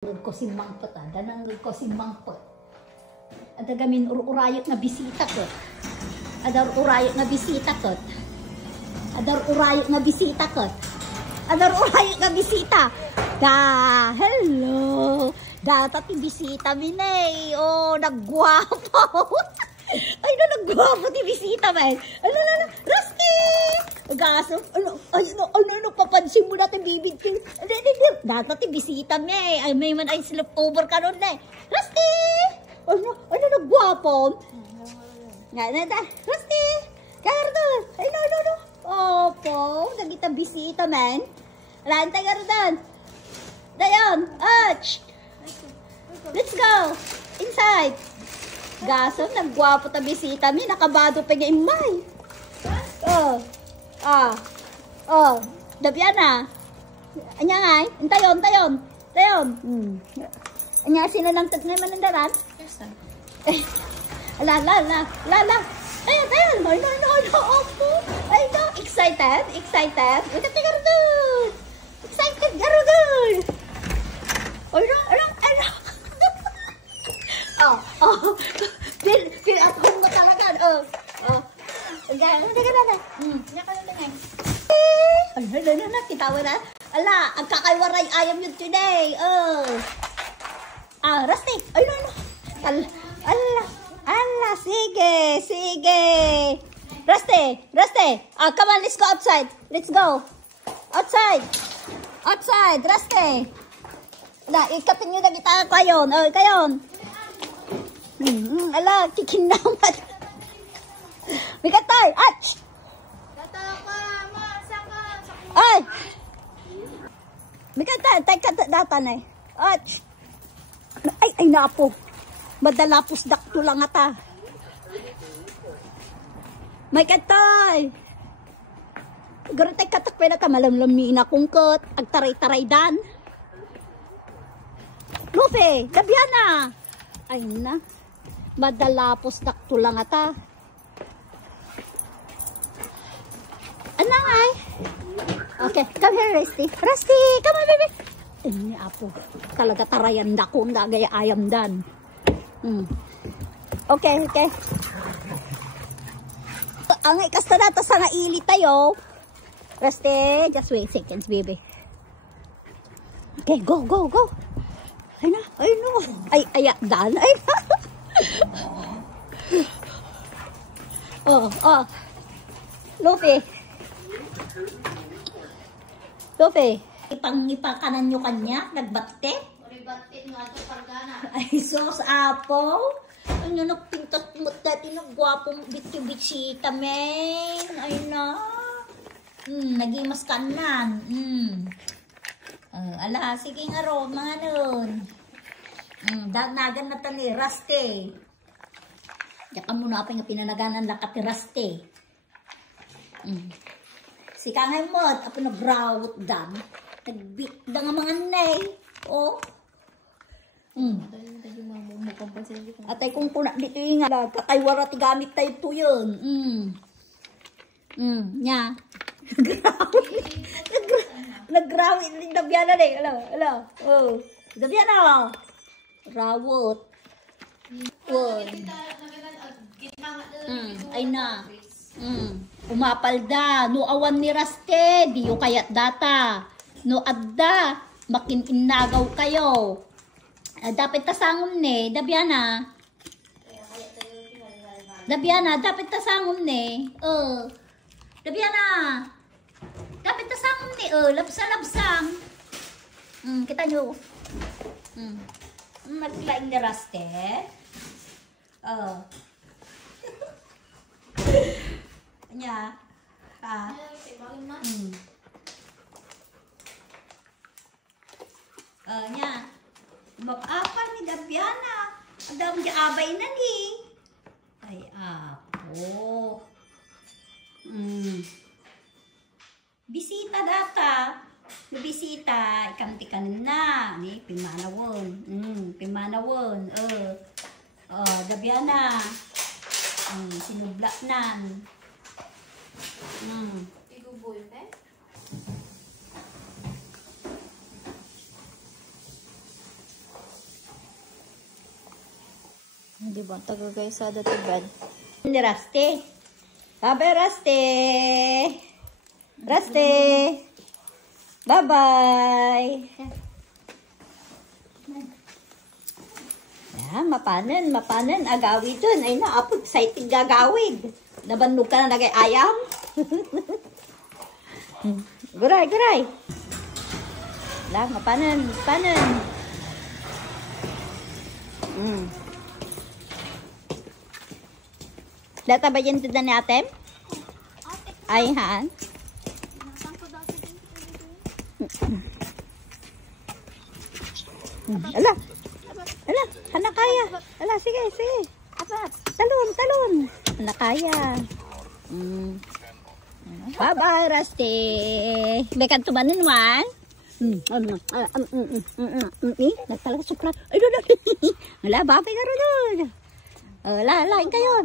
ko si mangpot dananggod ko si mangpot. Ada gamin urayot na bisita ko. Adar urayot na bisita ko. Adar urayot na bisita ko. Adar urayot na bisita. Hello. Dati bisita minay. Oh, nagguwapo. Ay, nagguwapo ti bisita man. Ano, Rusty! Gaso, ano, papansin mo natin bibig ko. Dati bisita may. Ay, may man ay slip over ka nun eh. Rusty! Ano, nagguwapo? Rusty! Gardo! Ay, no. Opo, nagita bisita man. Lantay gardo. Dayon, let's go! Inside! Gaso, nagguwapo ta bisita mi. Nakabado pa nga imay. Dabiana. Anya nga, tayon. Anya, sino nang tatnay manandaran? Yes, ala. Tayon. No, opo. Ay, no, excited. Ugat ka garudun. Excited, garudun. Ay, no. Feel at home mo talaga. Ano, kitawa na. Ala, ang kakaiwaray ayam yun today. Rusty. Ay, no. Ala, sige. Rusty. Come on, let's go outside. Let's go. Outside, Rusty. Ala, ikatin nyo na kita kayon. Ala, kikinaman. Bigatay, ach! Ay! Bigatay, data na eh. Ach! Ay, napo. Madalapos dakto lang ata. May katay! Garantay katakpe na ta, malamlami na kungkot. Agtaray-taray dan. Luffy, Dabiana! Ay na. Madalapos dakto lang ata. Anangay. Okay, come here, Rusty. Come on, baby. Ini apo. Talaga tarayan na ko na gaya ayam dan. Okay. Ang ikasta nata sa naili tayo. Rusty, just wait seconds, baby. Okay, go. Ay no. Ay, dan. Ay na. Luffy, ipangkanan nyo kanya, nagbatte? Batte nga ito pargana. Ay, sos, apo. Ano, nagpintas mo dati, nagwapong bityo-bitsita, men. Ay na. Nagimas ka nan. Ala, sige nga ro, mga nun. Dagnagan na tani, Rusty. Diyan mo na pa yung pinanaganan lakat ni Rusty. Si kangay mo, apo na brawot dan. Nagbit da nga mga nay. Atay kung puna dito yung nga, kataywara ti gamit tayo to yun. Nya. Nagrawit din Dabiana na eh. Ala. Dabiana. Rawot. Ay na. Umapal da. No awan ni Rusty. Diyo kayat data. No adda. Makininagaw kayo. Dapat tasangom ne. Dabiana, dapat tasangom ne. Dabiana. Dapat tasangom ne. Labsa-labsang. Kita nyo. Naglaing ni Rusty. Nya. Nya. Mag-apa ni Dabiana. Ang dami abay na ni. Ay, apo. Bisita data. Bisita. Ikamtikan na. Ni, pimanawon. Pimanawon. Dabiana. Sinubla nan. Iguboy, eh? Di ba? Taga guys sa dati bad. Ni Rusty. Bye-bye, Rusty. Rusty. Bye-bye. Yan, mapanan. Agawid dun. Ay na, apo, excited gagawid. Nabanog ka na nagay ayam. Guray. Lang, mapanan. Data ba yan ito ni atem? Ay, haan? Ala, hana kaya. Ala, sige. Talon. Hana kaya. Bye-bye, Rusty. Bekan tumanin man. Nagtalaga supra. Ay, doon. Wala, babay ka rin doon. Lain kayo.